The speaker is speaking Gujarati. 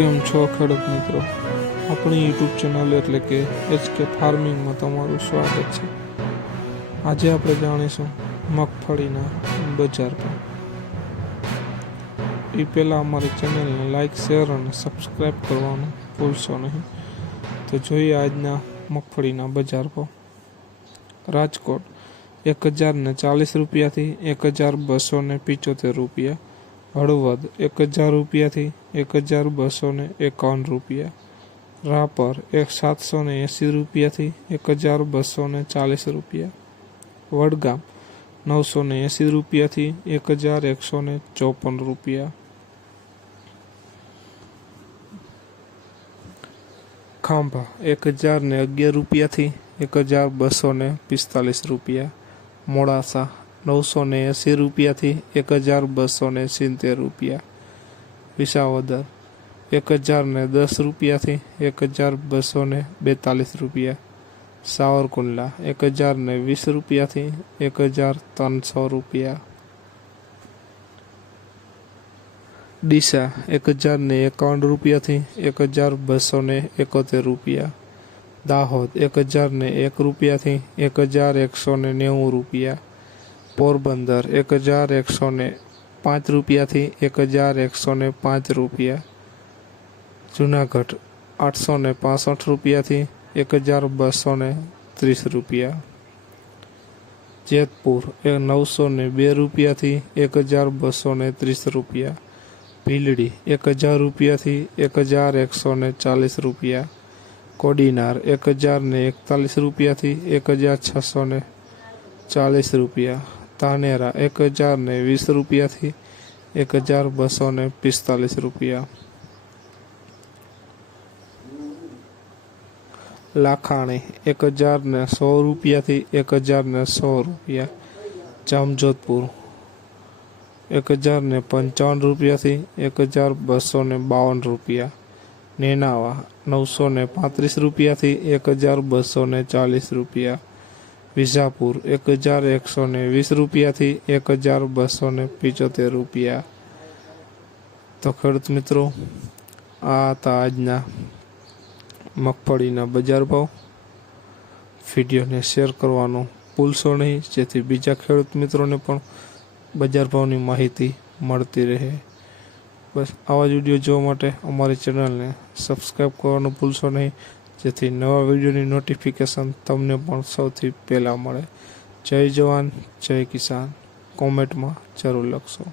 કેમ છો ખેડૂત મિત્રો? આપણી યુટ્યુબ ચેનલ એટલે કે એચકે ફાર્મિંગમાં તમારું સ્વાગત છે. આજે આપણે જાણીશું મગફળીના બજાર ભાવ. એ પહેલાં અમારી ચેનલને લાઇક, શેર અને સબસ્ક્રાઈબ કરવાનું ભૂલશો નહીં. તો જોઈએ આજના મગફળીના બજાર ભાવ. રાજકોટ 1040 રૂપિયાથી 1275 રૂપિયા. હળવદ 1000 રૂપિયાથી 1251 રૂપિયા. રાપર 780 રૂપિયાથી 1240 રૂપિયા. વડગામ 980 રૂપિયાથી 1154 રૂપિયા. ખાંભા 1011 રૂપિયાથી 1245 રૂપિયા. મોડાસા 980 રૂપિયાથી 1270 રૂપિયા. વિસાવદર 1010 રૂપિયાથી 1242 રૂપિયા. સાવરકુંડલા 1020 રૂપિયાથી 1300 રૂપિયા. ડીસા 1051 રૂપિયાથી 1271 રૂપિયા. દાહોદ 1001 રૂપિયાથી 1190 રૂપિયા. પોરબંદર 1105 રૂપિયાથી 1105 રૂપિયા. જુનાગઢ 865 રૂપિયાથી 1230 રૂપિયા. જેતપુર 902 રૂપિયાથી 1230 રૂપિયા. ભીલડી 1000 રૂપિયાથી 1140 રૂપિયા. કોડીનાર 1041 રૂપિયાથી 1640 રૂપિયા. ધાનેરા 1020 રૂપિયાથી 1245 રૂપિયા. લાખાણી 10100 રૂપિયાથી 1100 રૂપિયા. જામજોધપુર 1055 રૂપિયાથી 1252 રૂપિયા. નેનાવા 935 રૂપિયાથી 1240 રૂપિયા. વિજાપુર 1120 રૂપિયાથી 1275 રૂપિયા. તો ખેડૂત મિત્રો, આ હતા આજના મગફળીના બજાર ભાવ. વિડીયોને શેર કરવાનું ભૂલશો નહીં, જેથી બીજા ખેડૂત મિત્રોને પણ બજાર ભાવની માહિતી મળતી રહે. બસ આવા જ વિડીયો જોવા માટે અમારી ચેનલને સબસ્ક્રાઈબ કરવાનું ભૂલશો નહીં, જેથી નવા વિડીયોની નોટિફિકેશન તમને પણ સૌથી પહેલાં મળે. જય જવાન, જય કિસાન. કોમેન્ટમાં જરૂર લખશો.